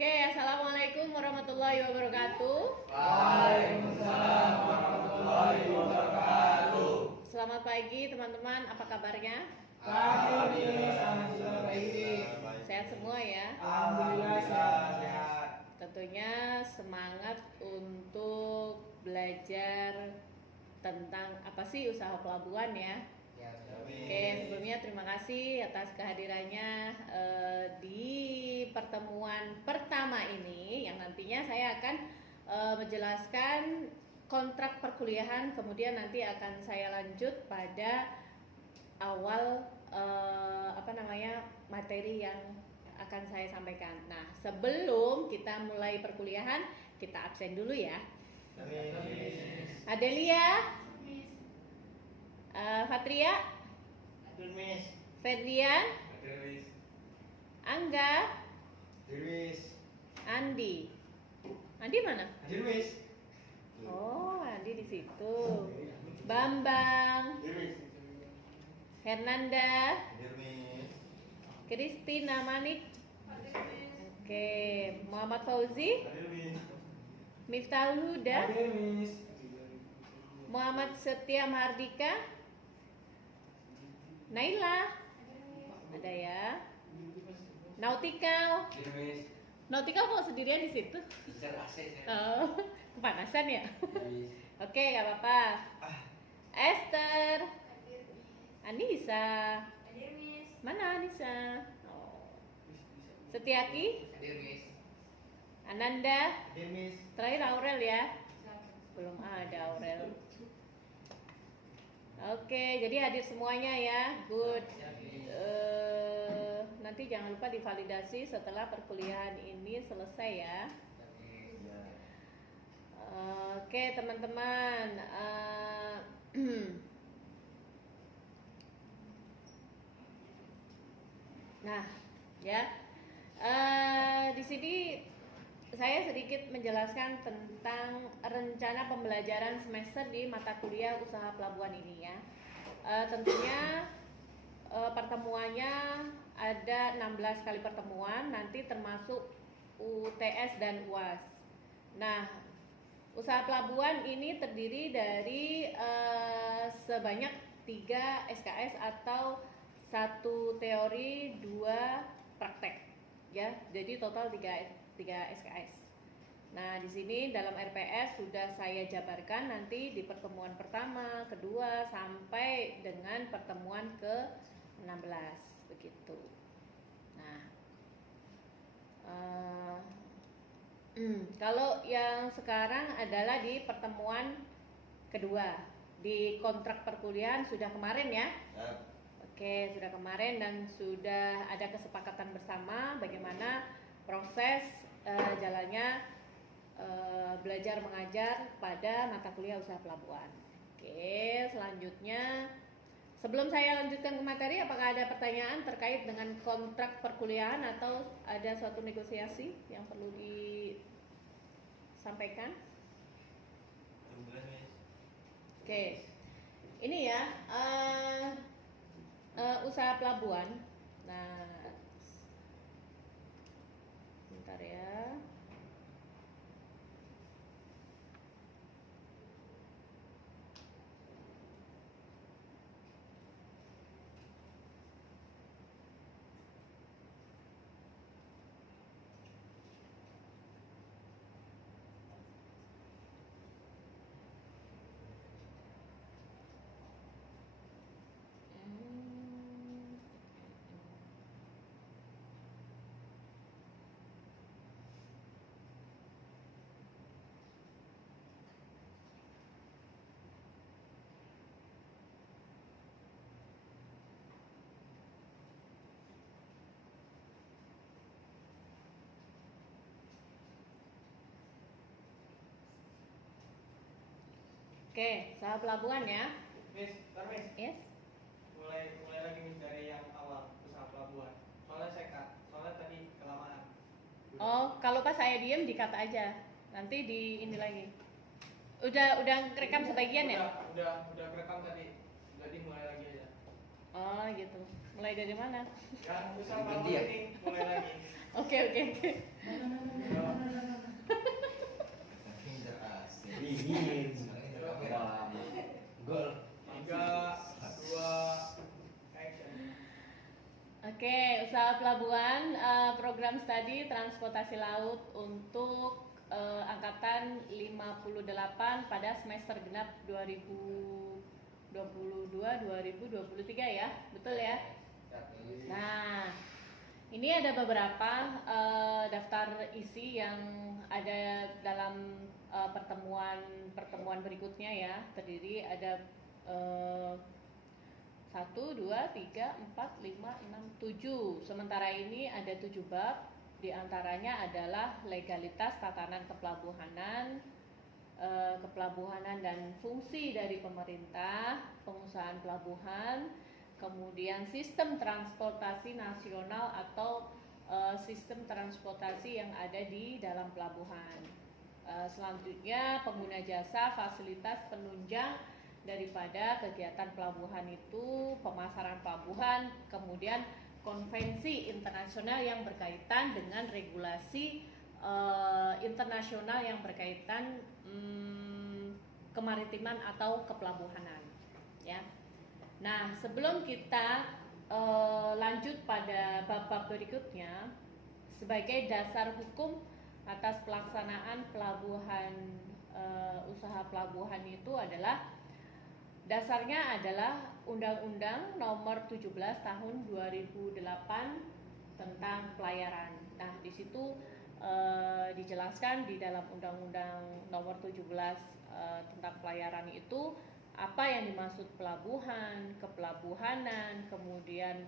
Oke, assalamualaikum warahmatullahi wabarakatuh. Waalaikumsalam warahmatullahi wabarakatuh. Selamat pagi teman-teman, apa kabarnya? Alhamdulillah sangat baik. Sehat semua ya? Alhamdulillah sehat. Tentunya semangat untuk belajar tentang apa sih usaha pelabuhan ya. Oke, sebelumnya terima kasih atas kehadirannya di pertemuan pertama ini yang nantinya saya akan menjelaskan kontrak perkuliahan, kemudian nanti akan saya lanjut pada awal materi yang akan saya sampaikan. Nah, sebelum kita mulai perkuliahan, kita absen dulu ya. Adelia, Fatria, Ferdian, Angga, Andi. Andi mana? Oh, Andi di situ. Bambang, Hernanda, Kristina Manik. Oke, Muhammad Fauzi, Miftahul Huda, Muhammad Setia Mahardika, Naila, ada ya. Nautikal kok sendirian di situ? Oh, kepanasan ya? Oke, gak apa-apa. Esther, Anissa, mana Anissa? Oh. Setiaki, Ananda, terakhir Aurel ya? Belum ada Aurel. Oke, jadi hadir semuanya ya, good. Nanti jangan lupa divalidasi setelah perkuliahan ini selesai ya. Oke teman-teman, nah ya, di sini saya sedikit menjelaskan tentang rencana pembelajaran semester di mata kuliah usaha pelabuhan ini ya. Tentunya pertemuannya ada 16 kali pertemuan, nanti termasuk UTS dan UAS. Nah, usaha pelabuhan ini terdiri dari sebanyak 3 SKS atau 1 teori, 2 praktek ya. Jadi total 3 SKS. Nah, di sini dalam RPS sudah saya jabarkan nanti di pertemuan pertama, kedua sampai dengan pertemuan ke-16 begitu. Nah, kalau yang sekarang adalah di pertemuan kedua. Di kontrak perkuliahan sudah kemarin ya. Oke, sudah kemarin dan sudah ada kesepakatan bersama bagaimana proses jalannya belajar mengajar pada mata kuliah usaha pelabuhan. Oke, selanjutnya sebelum saya lanjutkan ke materi, apakah ada pertanyaan terkait dengan kontrak perkuliahan atau ada suatu negosiasi yang perlu disampaikan? Oke, ini ya usaha pelabuhan. Nah, bentar ya. Oke, usaha pelabuhan ya. Miss. Yes. Mulai lagi Miss dari yang awal usaha pelabuhan. Soalnya tadi kelamaan. Oh, kalau pas saya diem di-cut aja. Nanti di ini lagi. Udah rekam sebagian ya? Udah kerekam tadi. Jadi mulai lagi aja. Oh, gitu. Mulai dari mana? Yang usaha pelabuhan ini mulai lagi. Oke. Dingin. Gol. 3, 2, action. Oke, usaha pelabuhan, program studi transportasi laut untuk angkatan 58 pada semester genap 2022-2023 ya, betul ya? Nah, ini ada beberapa daftar isi yang ada dalam pertemuan berikutnya ya, terdiri ada 1, 2, 3, 4, 5, 6, 7. Sementara ini ada 7 bab. Di antaranya adalah legalitas tatanan kepelabuhanan, kepelabuhanan dan fungsi dari pemerintah, pengusahaan pelabuhan, kemudian sistem transportasi nasional atau sistem transportasi yang ada di dalam pelabuhan. Selanjutnya pengguna jasa, fasilitas penunjang daripada kegiatan pelabuhan itu, pemasaran pelabuhan, kemudian konvensi internasional yang berkaitan dengan regulasi internasional yang berkaitan kemaritiman atau kepelabuhanan ya. Nah, sebelum kita lanjut pada bab-bab berikutnya, sebagai dasar hukum atas pelaksanaan pelabuhan, usaha pelabuhan itu adalah dasarnya adalah Undang-Undang Nomor 17 Tahun 2008 tentang pelayaran. Nah, di situ dijelaskan di dalam Undang-Undang Nomor 17 tentang pelayaran itu apa yang dimaksud pelabuhan, kepelabuhanan, kemudian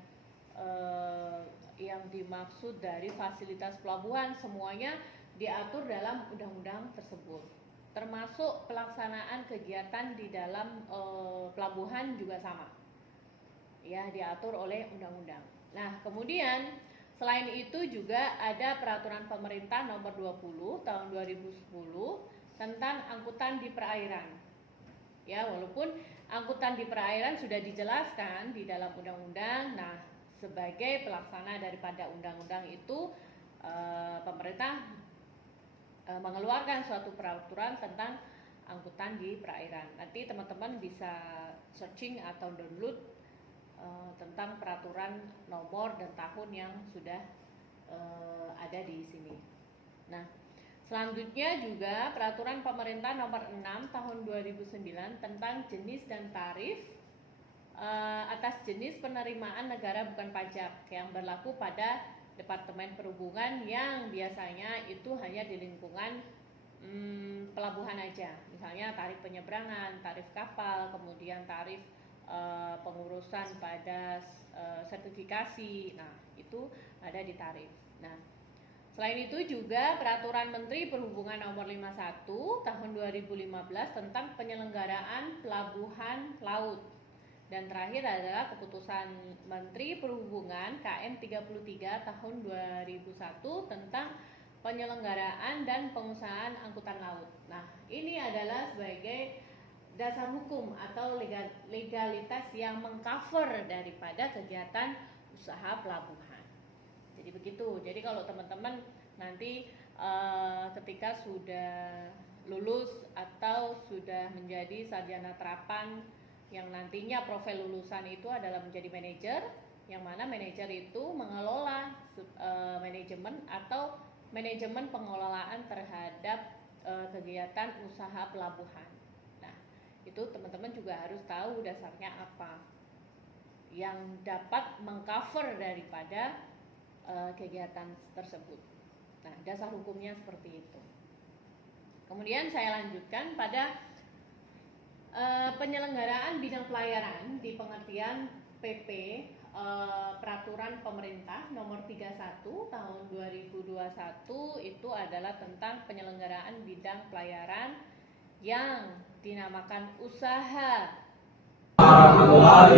yang dimaksud dari fasilitas pelabuhan, semuanya diatur dalam undang-undang tersebut. Termasuk pelaksanaan kegiatan di dalam pelabuhan juga sama ya, diatur oleh undang-undang. Nah, kemudian selain itu juga ada peraturan pemerintah nomor 20 tahun 2010 tentang angkutan di perairan ya, walaupun angkutan di perairan sudah dijelaskan di dalam undang-undang. Nah, sebagai pelaksana daripada undang-undang itu pemerintah mengeluarkan suatu peraturan tentang angkutan di perairan. Nanti teman-teman bisa searching atau download tentang peraturan nomor dan tahun yang sudah ada di sini. Nah, selanjutnya juga peraturan pemerintah nomor 6 tahun 2009 tentang jenis dan tarif atas jenis penerimaan negara bukan pajak yang berlaku pada Departemen Perhubungan, yang biasanya itu hanya di lingkungan pelabuhan aja. Misalnya tarif penyeberangan, tarif kapal, kemudian tarif pengurusan pada sertifikasi. Nah, itu ada di tarif. Nah, selain itu juga peraturan Menteri Perhubungan nomor 51 tahun 2015 tentang penyelenggaraan pelabuhan laut. Dan terakhir adalah keputusan Menteri Perhubungan KM 33 tahun 2001 tentang penyelenggaraan dan pengusahaan angkutan laut. Nah, ini adalah sebagai dasar hukum atau legalitas yang mengcover daripada kegiatan usaha pelabuhan. Jadi begitu. Jadi kalau teman-teman nanti ketika sudah lulus atau sudah menjadi sarjana terapan, yang nantinya profil lulusan itu adalah menjadi manajer, yang mana manajer itu mengelola manajemen atau manajemen pengelolaan terhadap kegiatan usaha pelabuhan. Nah, itu teman-teman juga harus tahu dasarnya apa yang dapat mengcover daripada kegiatan tersebut. Nah, dasar hukumnya seperti itu. Kemudian saya lanjutkan pada penyelenggaraan bidang pelayaran di pengertian PP Peraturan Pemerintah Nomor 31 Tahun 2021 itu adalah tentang penyelenggaraan bidang pelayaran yang dinamakan usaha. Selamat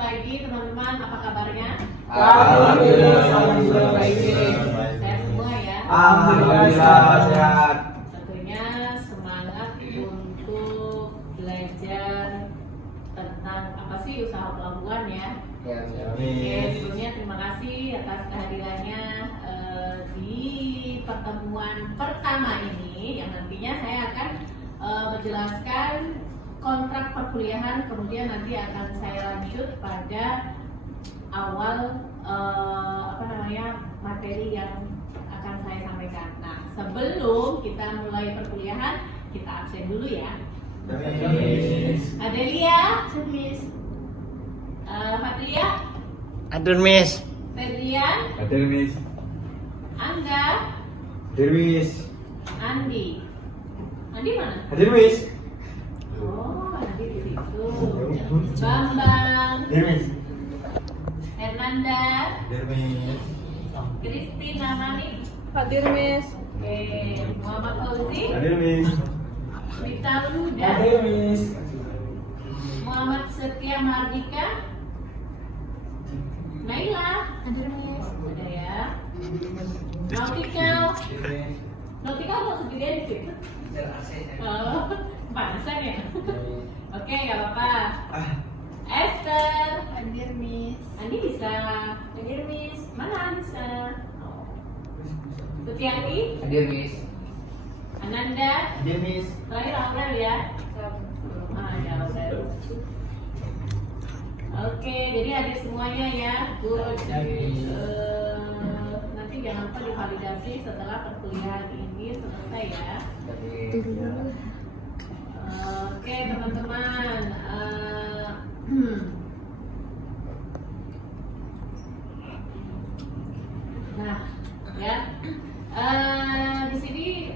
pagi teman-teman, apa kabarnya? Alhamdulillah, alhamdulillah baik. Sehat semua ya? Alhamdulillah sehat. Tentunya semangat untuk belajar tentang apa sih usaha pelabuhan ya. Oke, sebelumnya terima kasih atas kehadirannya di pertemuan pertama ini, yang nantinya saya akan menjelaskan kontrak perkuliahan, kemudian nanti akan saya lanjut pada awal materi yang akan saya sampaikan. Nah, sebelum kita mulai perkuliahan, kita absen dulu ya. Adelia, Miss. Fatria, Hadir, Miss. Ferdian, Hadir, Miss. Angga, Hadir, Miss. Andi. Andi mana? Hadir, Miss. Oh, Andi di situ. Bambang, Hadir, Miss. Hernanda, Hadir, Miss. Christina Mani. Hadir, Miss. Oke, Muhammad Fauzi, Hadir, Miss. Mita Luda, Miss. Muhammad Setia Mardika, Naila. Hadir, Miss. Ada ya. Nautikal. Nautikal masuk juga di situ. Oh, panasan ya. Oke, nggak apa-apa. Esther. Hadir, Miss. Andi bisa. Hadir, Miss. Mana bisa? Sutiati. Hadir, Miss. Ananda. Hadir, Miss. Terakhir April ya. Ya April. Oke, jadi adik semuanya ya. Good. Nanti jangan lupa divalidasi setelah perkuliahan ini selesai ya. Oke teman-teman. Nah, ya. Di sini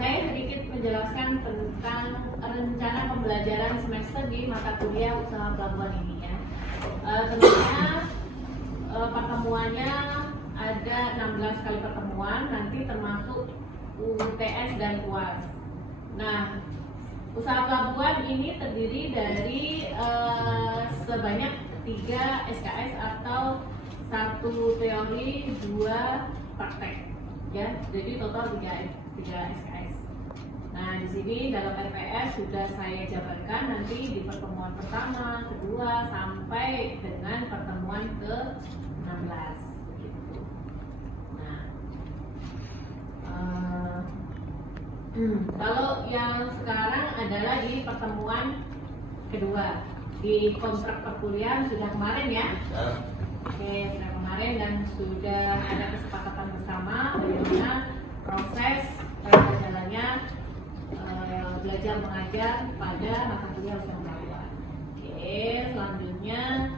saya sedikit menjelaskan tentang rencana pembelajaran semester di mata kuliah usaha pelabuhan ini ya. Tentunya pertemuannya ada 16 kali pertemuan, nanti termasuk UTS dan UAS. Nah, usaha pelabuhan ini terdiri dari sebanyak 3 SKS atau 1 teori, 2 praktek. Ya, jadi total 3 SKS. Nah, di sini dalam RPS sudah saya jabarkan nanti di pertemuan pertama, kedua, sampai dengan pertemuan ke-16. Nah, kalau yang sekarang adalah di pertemuan kedua, di kontrak perkuliahan sudah kemarin ya. Oke, sudah kemarin dan sudah ada kesepakatan bersama bagaimana proses jalannya belajar mengajar pada mata kuliah usaha pelabuhan. Oke, selanjutnya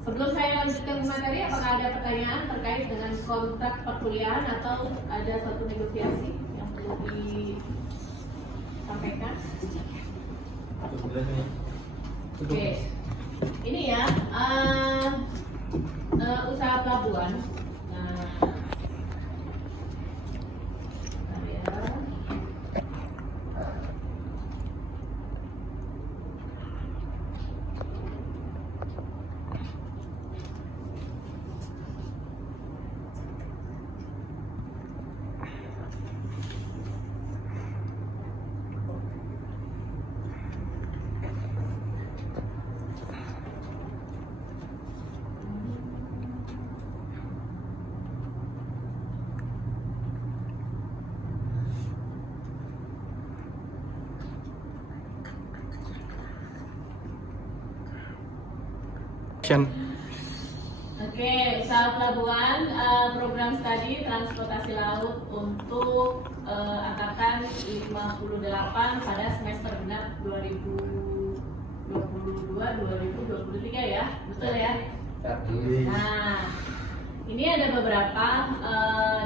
sebelum saya lanjutkan ke materi, apakah ada pertanyaan terkait dengan kontrak perkuliahan atau ada suatu negosiasi yang perlu disampaikan? Oke, ini ya usaha pelabuhan. Nah, bentar ya. Oke, usaha pelabuhan, program studi transportasi laut untuk angkatan 58 pada semester genap 2022-2023 ya, betul ya? Nah, ini ada beberapa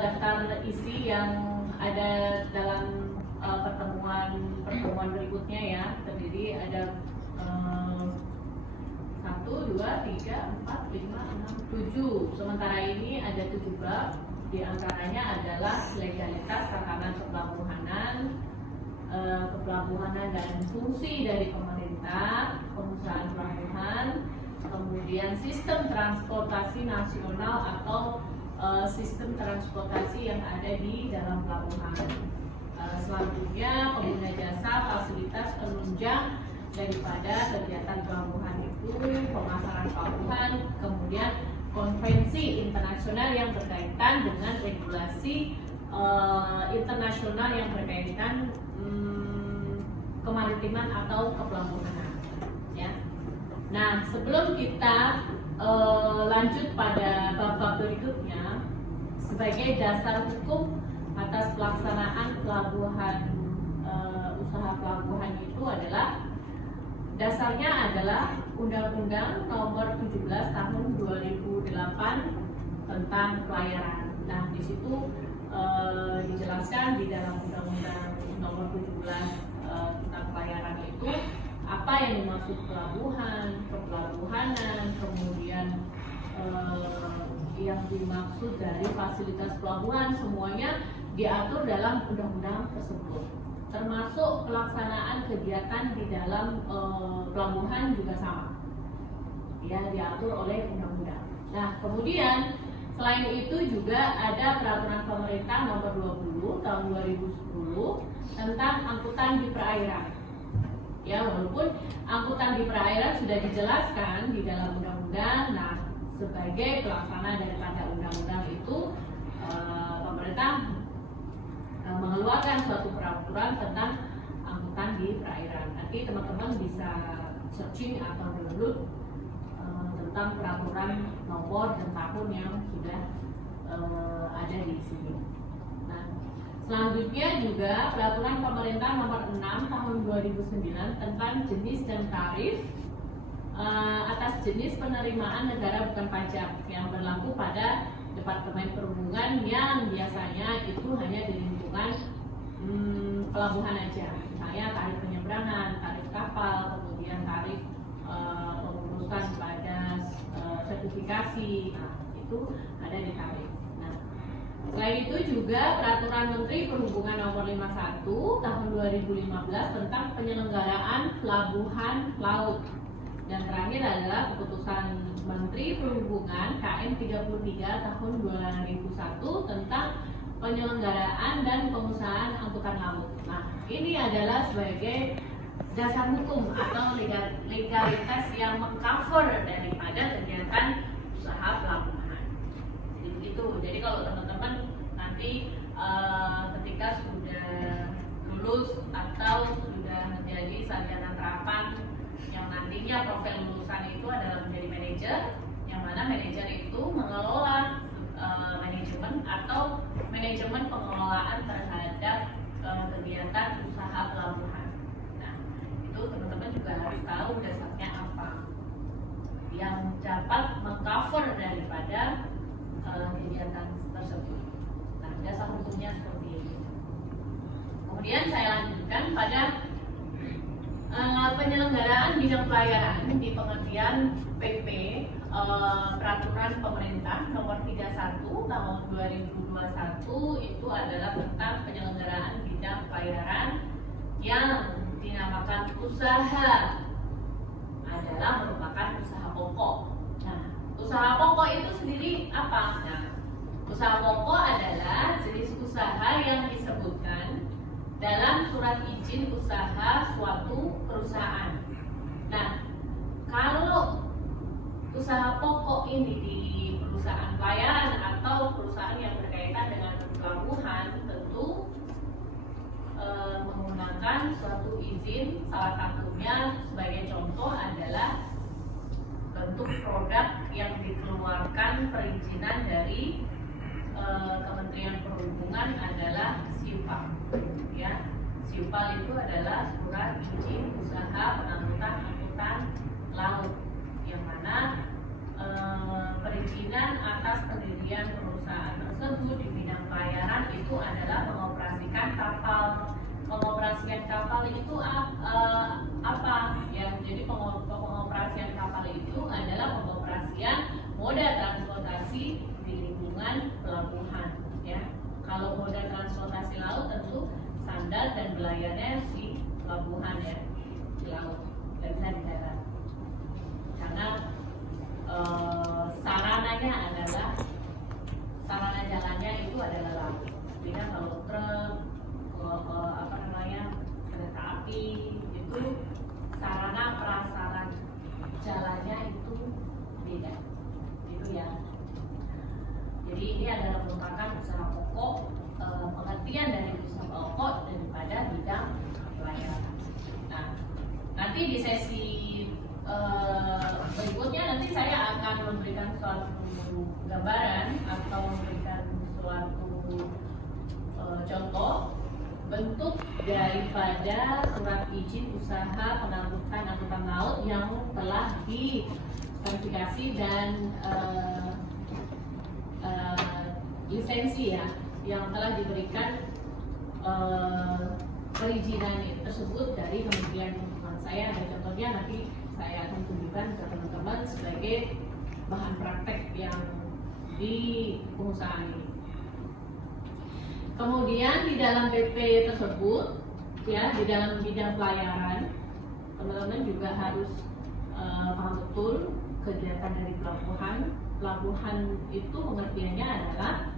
daftar isi yang ada dalam pertemuan berikutnya ya, terdiri ada 1, 2, 3, 4, 5, 6, 7. Sementara ini ada 7 bab. Di antaranya adalah legalitas tatanan kepelabuhanan dan fungsi dari pemerintah, pengusahaan pelabuhan, kemudian sistem transportasi nasional atau sistem transportasi yang ada di dalam pelabuhan. Selanjutnya pengguna jasa, fasilitas penunjang daripada kegiatan pelabuhan itu, pemasaran pelabuhan, kemudian konvensi internasional yang berkaitan dengan regulasi internasional yang berkaitan kemaritiman atau kepelabuhanan. Ya. Nah, sebelum kita lanjut pada bab-bab berikutnya, sebagai dasar hukum atas pelaksanaan pelabuhan usaha pelabuhan itu adalah dasarnya adalah Undang-Undang Nomor 17 Tahun 2008 tentang pelayaran. Nah, di situ dijelaskan di dalam Undang-Undang Nomor 17 tentang pelayaran itu apa yang dimaksud pelabuhan, kepelabuhanan, kemudian yang dimaksud dari fasilitas pelabuhan, semuanya diatur dalam undang-undang tersebut. Termasuk pelaksanaan kegiatan di dalam pelabuhan juga sama, ya, diatur oleh undang-undang. Nah, kemudian selain itu juga ada peraturan pemerintah nomor 20 tahun 2010 tentang angkutan di perairan. Ya, walaupun angkutan di perairan sudah dijelaskan di dalam undang-undang, nah sebagai pelaksana daripada undang-undang itu pemerintah mengeluarkan suatu peraturan tentang angkutan di perairan. Nanti teman-teman bisa searching atau download tentang peraturan nomor dan tahun yang sudah ada di sini. Nah, selanjutnya juga peraturan pemerintah nomor 6 tahun 2009 tentang jenis dan tarif atas jenis penerimaan negara bukan pajak yang berlaku pada Departemen Perhubungan yang biasanya itu hanya di lingkungan pelabuhan aja. Misalnya tarif penyeberangan, tarif kapal, kemudian tarif pengurusan pada sertifikasi, nah, itu ada di tarif. Nah, selain itu juga Peraturan Menteri Perhubungan Nomor 51 Tahun 2015 tentang penyelenggaraan pelabuhan laut. Dan terakhir adalah Keputusan Menteri Perhubungan KM 33 Tahun 2001 tentang penyelenggaraan dan pengusahaan angkutan laut. Nah, ini adalah sebagai dasar hukum atau legalitas yang mengcover daripada kegiatan usaha pelabuhan. Jadi begitu. Jadi kalau teman-teman nanti ketika sudah lulus atau sudah menjadi sarjana terapan yang nantinya profil lulusan itu adalah menjadi manajer, yang mana manajer itu mengelola manajemen atau manajemen pengelolaan terhadap kegiatan usaha pelabuhan. Nah, itu teman-teman juga harus tahu dasarnya apa yang dapat mengcover daripada kegiatan tersebut. Nah, dasar hukumnya seperti ini. Kemudian saya lanjutkan pada penyelenggaraan bidang pelayaran di pengertian PP Peraturan Pemerintah Nomor 31 Tahun 2021 itu adalah tentang penyelenggaraan bidang pelayaran yang dinamakan usaha adalah merupakan usaha pokok. Nah, usaha pokok itu sendiri apa? Nah, usaha pokok adalah jenis usaha yang disebutkan dalam surat izin usaha suatu perusahaan. Nah, kalau usaha pokok ini di perusahaan pelayaran atau perusahaan yang berkaitan dengan pelabuhan tentu menggunakan suatu izin. Salah satunya sebagai contoh adalah bentuk produk yang dikeluarkan perizinan dari Kementerian Perhubungan adalah SIUPAL. Ya, SIUPAL itu adalah surat izin usaha pengangkutan angkutan laut, yang mana perizinan atas pendirian perusahaan tersebut di bidang pelayaran itu adalah mengoperasikan kapal. Pengoperasian kapal itu apa? Ya, jadi pengoperasian kapal itu adalah pengoperasian moda transportasi di lingkungan pelabuhan. Ya, kalau moda transportasi laut tentu sandal dan belayarnya di pelabuhan, ya, di laut, dan bisa di darat. Karena sarana jalannya itu adalah laut. Beda kalau truk, kereta api itu sarana prasarana jalannya itu beda. Itu ya. ini adalah merupakan usaha pokok, pengertian dari usaha pokok daripada bidang pelayanan. Nah, nanti di sesi berikutnya nanti saya akan memberikan suatu gambaran atau memberikan suatu contoh bentuk daripada surat izin usaha pengangkutan angkutan laut yang telah diverifikasi dan lisensi ya, yang telah diberikan perizinan tersebut dari Kementerian Lingkungan. Saya ada contohnya, nanti saya akan tunjukkan ke teman-teman sebagai bahan praktek yang di pengusahaan ini. Kemudian di dalam PP tersebut ya, di dalam bidang pelayaran, teman-teman juga harus paham betul kegiatan dari pelabuhan. Pelabuhan itu pengertiannya adalah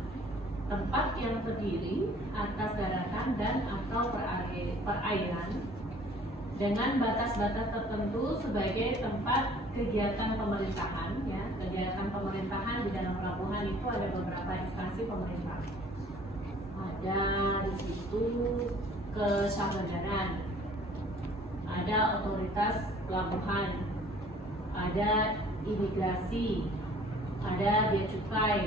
tempat yang terdiri atas daratan dan atau perairan dengan batas-batas tertentu sebagai tempat kegiatan pemerintahan ya. Kegiatan pemerintahan di dalam pelabuhan itu ada beberapa instansi pemerintah. Ada di situ kesabaran, ada otoritas pelabuhan, ada imigrasi, ada bea cukai.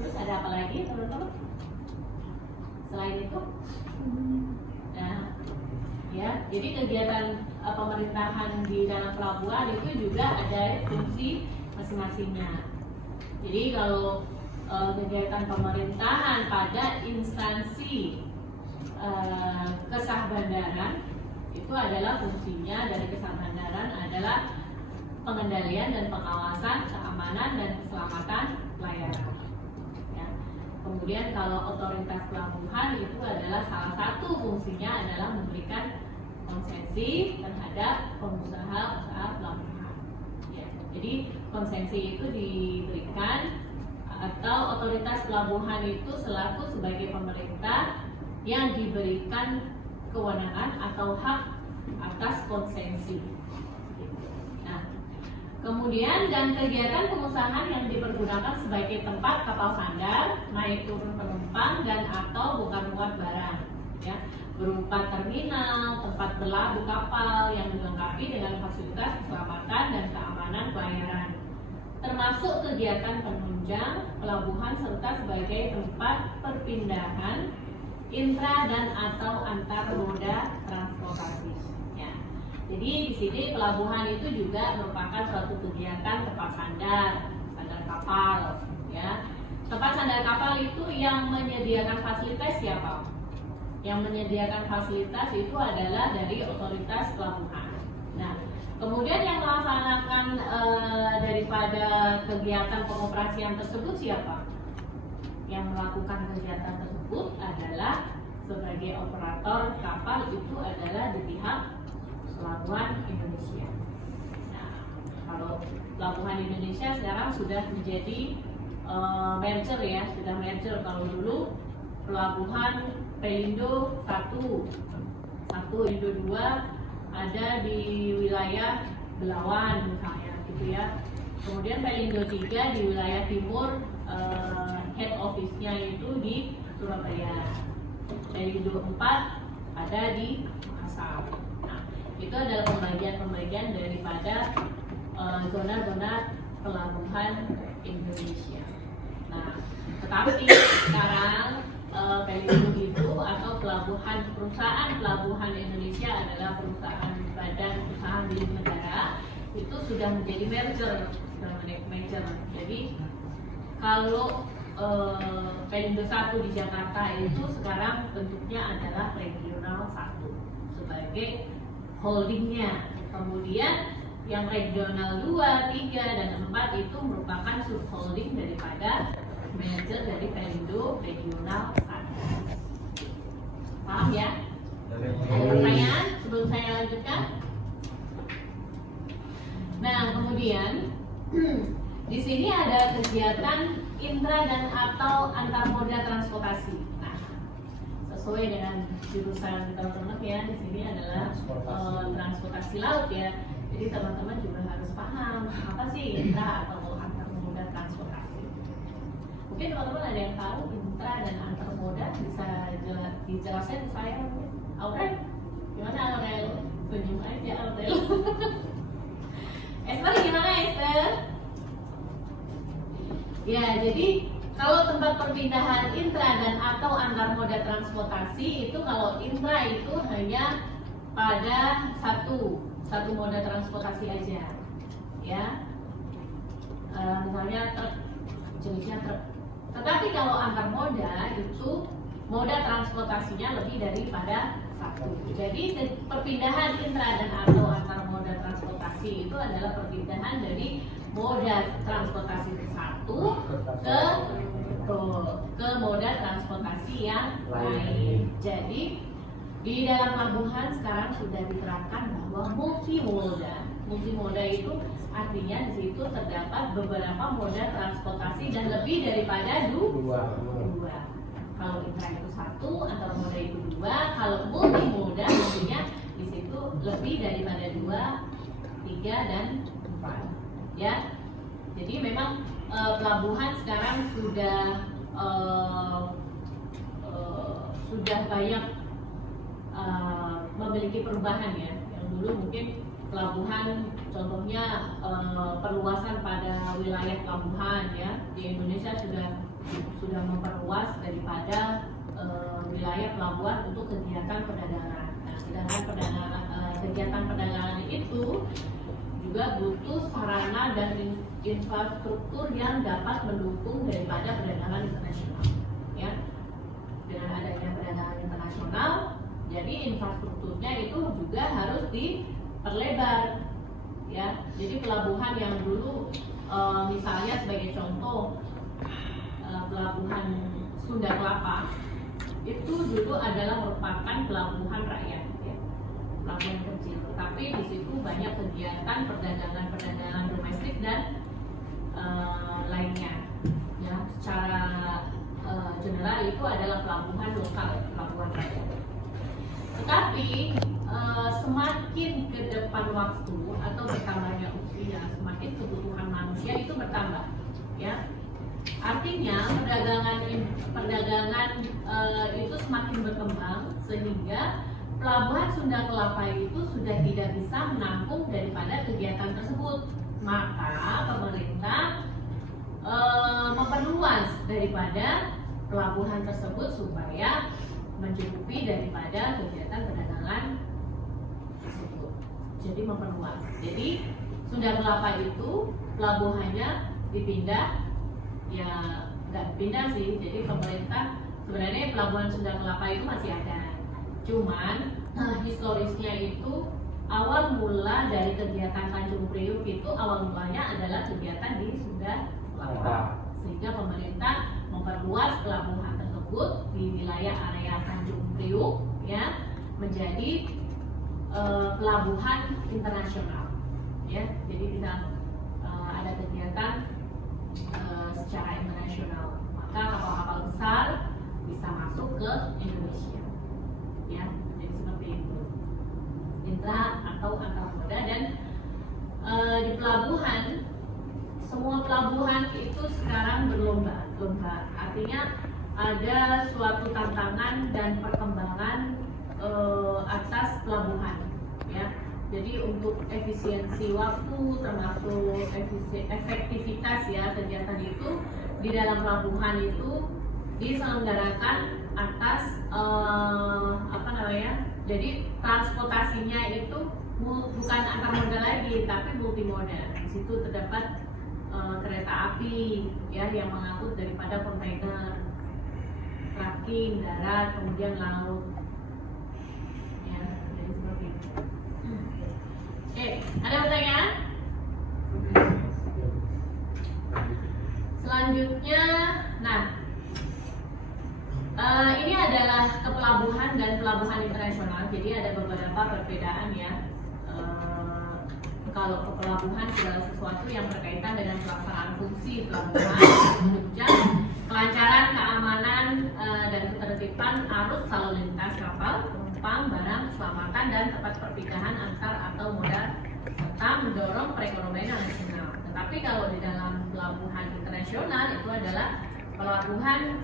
Terus ada apa lagi teman-teman? Selain itu, nah, ya, jadi kegiatan pemerintahan di dalam pelabuhan itu juga ada fungsi masing-masingnya. Jadi kalau kegiatan pemerintahan pada instansi kesah bandaran itu adalah fungsinya dari kesah bandaran adalah pengendalian dan pengawasan keamanan dan keselamatan pelayaran. Ya. Kemudian kalau otoritas pelabuhan itu adalah salah satu fungsinya adalah memberikan konsesi terhadap pengusaha-usaha pelabuhan. Ya. Jadi konsesi itu diberikan atau otoritas pelabuhan itu selaku sebagai pemerintah yang diberikan kewenangan atau hak atas konsesi. Nah, kemudian dan kegiatan pengusahaan yang dipergunakan sebagai tempat kapal sandar, naik turun penumpang dan atau bongkar muat barang, ya, berupa terminal, tempat berlabuh kapal yang dilengkapi dengan fasilitas keselamatan dan keamanan pelayaran, termasuk kegiatan penunjang pelabuhan serta sebagai tempat perpindahan intra dan atau antar moda transportasi. Ya. Jadi di sini pelabuhan itu juga merupakan suatu kegiatan tempat sandar kapal. Ya. Tempat sandar kapal itu yang menyediakan fasilitas siapa? Yang menyediakan fasilitas itu adalah dari otoritas pelabuhan. Nah, kemudian yang melaksanakan daripada kegiatan pengoperasian tersebut siapa? Yang melakukan kegiatan tersebut adalah sebagai operator kapal itu adalah di pihak Pelabuhan Indonesia. Nah, kalau Pelabuhan Indonesia sekarang sudah menjadi merger ya, sudah merger. Kalau dulu Pelabuhan Pelindo 1, Pelindo 2 ada di wilayah Belawan misalnya gitu ya. Kemudian Pelindo 3 di wilayah timur, head office-nya itu di Surabaya. Pelindo 4 ada di Makassar. Nah, itu adalah pembagian daripada zona-zona pelabuhan Indonesia. Nah, tetapi sekarang Pelindo itu atau perusahaan pelabuhan Indonesia adalah perusahaan badan usaha milik negara, itu sudah menjadi merger. Jadi kalau Pelindo 1 di Jakarta itu sekarang bentuknya adalah regional 1 sebagai holdingnya. Kemudian yang regional 2, 3, dan 4 itu merupakan subholding daripada merger dari Pelindo regional 1. Paham ya? Ada pertanyaan sebelum saya lanjutkan? Nah, kemudian di sini ada kegiatan intra dan atau antar moda transportasi. Nah, sesuai dengan jurusan teman-teman ya, di sini adalah transportasi laut ya. Jadi teman-teman juga harus paham apa sih intra atau antar moda transportasi. Mungkin teman-teman ada yang tahu intra dan antar moda, bisa dijelaskan ke saya mungkin. Aurel, gimana Aurel? Senyum aja Aurel. Esther gimana Esther? Ya, jadi kalau tempat perpindahan intra dan atau antar moda transportasi itu, kalau intra itu hanya pada satu moda transportasi aja, ya. Misalnya truk, jenisnya truk. Tetapi kalau antar moda itu moda transportasinya lebih daripada satu. Jadi perpindahan intra dan atau antar moda transportasi itu adalah perpindahan dari moda transportasi satu ke moda transportasi yang lain. Jadi di dalam pelabuhan sekarang sudah diterapkan bahwa multimoda. Multimoda itu artinya di situ terdapat beberapa moda transportasi dan lebih daripada dua. Kalau intra itu satu, antar moda itu dua. Kalau multimoda artinya di situ lebih daripada 2, 3 dan 4. Ya. Jadi memang pelabuhan sekarang sudah banyak memiliki perubahan ya. Yang dulu mungkin pelabuhan contohnya perluasan pada wilayah pelabuhan ya, di Indonesia sudah memperluas daripada wilayah pelabuhan untuk kegiatan perdagangan. Nah, sedangkan kegiatan perdagangan itu juga butuh sarana dan infrastruktur yang dapat mendukung daripada perdagangan internasional. Ya, dengan adanya perdagangan internasional, jadi infrastrukturnya itu juga harus diperlebar. Ya, jadi pelabuhan yang dulu misalnya sebagai contoh pelabuhan Sunda Kelapa itu dulu adalah merupakan pelabuhan rakyat, ya, pelabuhan kecil. Tapi di situ banyak kegiatan perdagangan domestik dan lainnya. Ya, secara general itu adalah pelabuhan lokal, pelabuhan rakyat. Tetapi semakin ke depan waktu atau bertambahnya usia, semakin kebutuhan manusia itu bertambah, ya. Artinya perdagangan itu semakin berkembang sehingga pelabuhan Sunda Kelapa itu sudah tidak bisa menampung daripada kegiatan tersebut. Maka pemerintah memperluas daripada pelabuhan tersebut supaya mencukupi daripada kegiatan perdagangan tersebut. Jadi memperluas. Jadi Sunda Kelapa itu pelabuhannya dipindah, ya nggak pindah sih. Jadi pemerintah sebenarnya pelabuhan Sunda Kelapa itu masih ada. Cuman historisnya itu awal mula dari kegiatan Tanjung Priuk itu awal mulanya adalah kegiatan di Sunda Kelapa. Sehingga pemerintah memperluas pelabuhan tersebut di wilayah area Tanjung Priuk ya menjadi pelabuhan internasional. Ya, jadi bisa ada kegiatan secara internasional, maka kapal-kapal besar bisa masuk ke Indonesia, ya. Jadi seperti itu, intra atau antar moda. Dan di pelabuhan, semua pelabuhan itu sekarang berlomba, artinya ada suatu tantangan dan perkembangan atas pelabuhan, ya. Jadi untuk efisiensi waktu termasuk efektivitas ya kegiatan itu di dalam pelabuhan itu diselenggarakan atas jadi transportasinya itu bukan antar moda lagi tapi multimoda. Di situ terdapat kereta api ya yang mengangkut daripada kontainer, trucking, darat, kemudian laut. Ya, jadi seperti itu. Oke, ada pertanyaan? Selanjutnya, nah ini adalah kepelabuhan dan pelabuhan internasional. Jadi ada beberapa perbedaan ya. Kalau kepelabuhan segala sesuatu yang berkaitan dengan pelaksanaan fungsi pelabuhan, menunjang kelancaran, keamanan dan ketertiban arus lalu lintas kapal, penumpang, barang, keselamatan dan tempat perpindahan antar atau moda serta mendorong perekonomian nasional. Tetapi kalau di dalam pelabuhan internasional itu adalah pelabuhan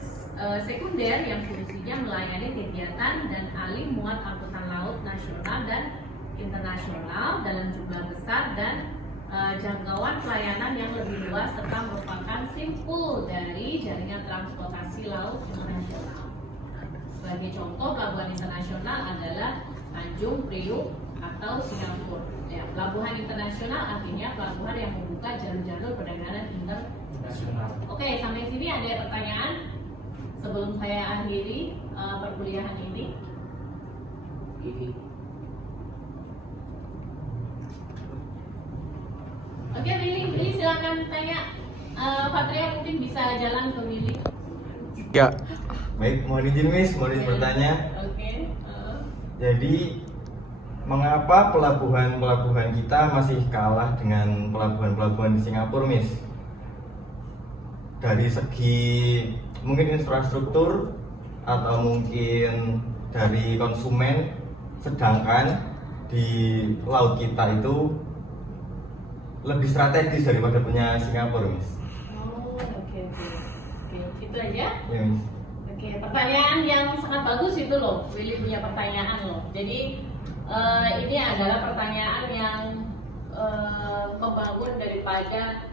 sekunder yang fungsinya melayani kegiatan dan alih muat angkutan laut nasional dan internasional dalam jumlah besar dan jangkauan pelayanan yang lebih luas serta merupakan simpul dari jaringan transportasi laut internasional. Sebagai contoh, pelabuhan internasional adalah Tanjung Priok atau Singapura. Ya, pelabuhan internasional artinya pelabuhan yang membuka jalur-jalur perdagangan internasional. Oke, sampai sini ada pertanyaan sebelum saya akhiri perkuliahan ini. Oke, Willy silakan tanya. Patria mungkin bisa jalan ke Willy. Ya. Baik, mohon izin Miss, mohon izin bertanya. Oke. Jadi, mengapa pelabuhan-pelabuhan kita masih kalah dengan pelabuhan-pelabuhan di Singapura, Miss? Dari segi mungkin infrastruktur atau mungkin dari konsumen, sedangkan di laut kita itu lebih strategis daripada punya Singapura, Miss. Oh, oke. Itu aja. Ya, Miss. Oke, pertanyaan yang sangat bagus itu loh. Willy punya pertanyaan loh. Jadi ini adalah pertanyaan yang membangun daripada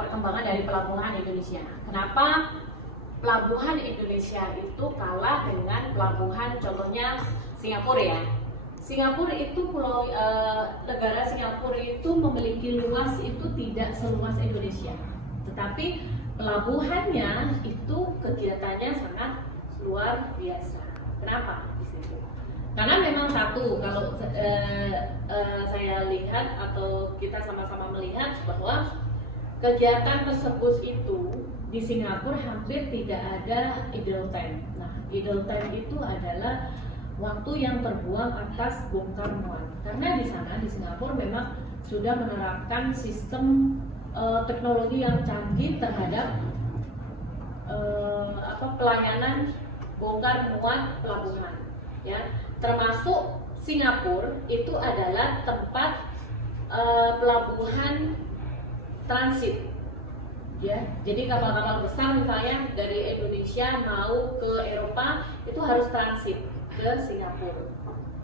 perkembangan dari pelabuhan Indonesia. Kenapa pelabuhan Indonesia itu kalah dengan pelabuhan contohnya Singapura ya? Singapura itu negara Singapura itu memiliki luas itu tidak seluas Indonesia, tetapi pelabuhannya itu kegiatannya sangat luar biasa. Kenapa di situ? Karena memang satu, kalau saya lihat atau kita sama-sama melihat bahwa kegiatan tersebut itu di Singapura hampir tidak ada idle time. Nah, idle time itu adalah waktu yang terbuang atas bongkar muat. Karena di sana di Singapura memang sudah menerapkan sistem teknologi yang canggih terhadap pelayanan bongkar muat pelabuhan, ya. Termasuk Singapura itu adalah tempat pelabuhan transit, ya. Jadi kapal-kapal besar misalnya dari Indonesia mau ke Eropa itu harus transit ke Singapura.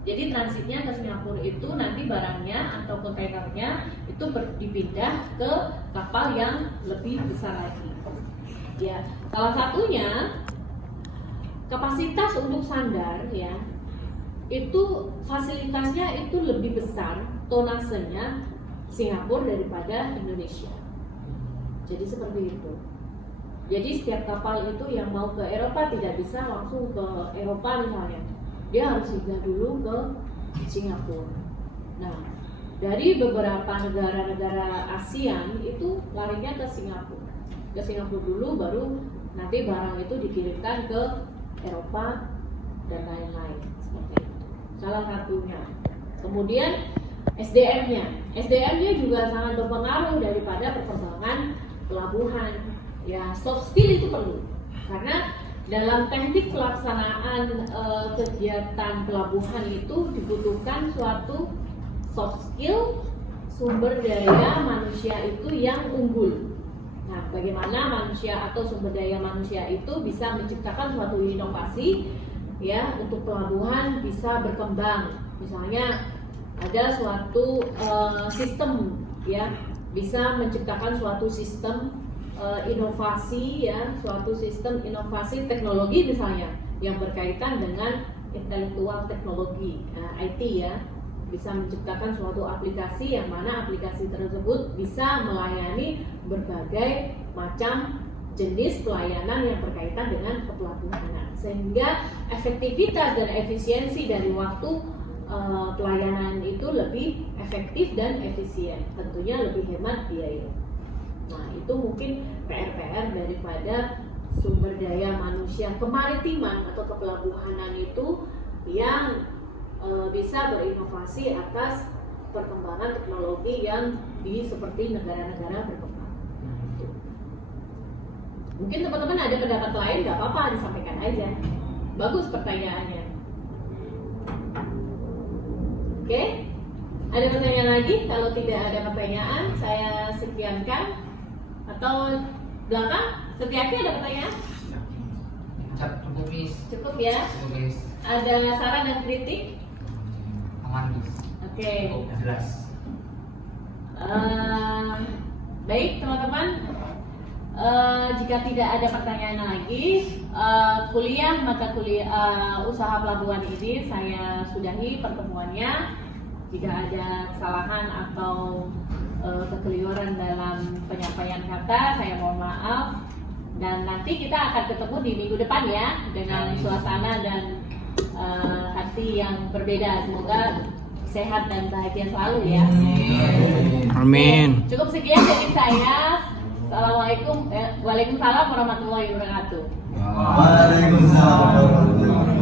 Jadi transitnya ke Singapura itu nanti barangnya atau kontainernya itu dipindah ke kapal yang lebih besar lagi. Ya, salah satunya kapasitas untuk sandar ya itu fasilitasnya itu lebih besar tonasenya Singapura daripada Indonesia. Jadi seperti itu. Jadi setiap kapal itu yang mau ke Eropa tidak bisa langsung ke Eropa misalnya. Dia harus singgah dulu ke Singapura. Nah, dari beberapa negara-negara ASEAN itu larinya ke Singapura. Ke Singapura dulu baru nanti barang itu dikirimkan ke Eropa dan lain-lain seperti itu. Salah satunya. Kemudian SDM-nya juga sangat berpengaruh daripada perkembangan pelabuhan. Ya, soft skill itu perlu. Karena dalam teknik pelaksanaan kegiatan pelabuhan itu dibutuhkan suatu soft skill, sumber daya manusia itu yang unggul. Nah, bagaimana manusia atau sumber daya manusia itu bisa menciptakan suatu inovasi ya untuk pelabuhan bisa berkembang. Misalnya ada suatu sistem ya bisa menciptakan suatu sistem inovasi ya, suatu sistem inovasi teknologi misalnya yang berkaitan dengan intelektual teknologi IT ya, bisa menciptakan suatu aplikasi yang mana aplikasi tersebut bisa melayani berbagai macam jenis pelayanan yang berkaitan dengan kepelabuhanan sehingga efektivitas dan efisiensi dari waktu pelayanan itu lebih efektif dan efisien, tentunya lebih hemat biaya. Nah, itu mungkin PR-PR daripada sumber daya manusia kemaritiman atau kepelabuhanan itu yang bisa berinovasi atas perkembangan teknologi yang seperti negara-negara berkembang. Mungkin teman-teman ada pendapat lain, nggak apa-apa, disampaikan aja. Bagus pertanyaannya. Oke, ada pertanyaan lagi? Kalau tidak ada pertanyaan, saya sekiankan. Atau belakang, Setiaki ada pertanyaan? Cukup Miss. Cukup ya. Cukup Miss. Ada saran dan kritik? Aman Miss. Oke. Cukup jelas. Baik teman-teman. Jika tidak ada pertanyaan lagi, mata kuliah usaha pelabuhan ini saya sudahi pertemuannya. Jika ada kesalahan atau kekeliruan dalam penyampaian kata, saya mohon maaf. Dan nanti kita akan ketemu di minggu depan ya, dengan suasana dan hati yang berbeda. Semoga sehat dan bahagia selalu ya. Amin. Cukup sekian dari saya. Assalamualaikum, waalaikumsalam warahmatullahi wabarakatuh. Waalaikumsalam warahmatullahi wabarakatuh.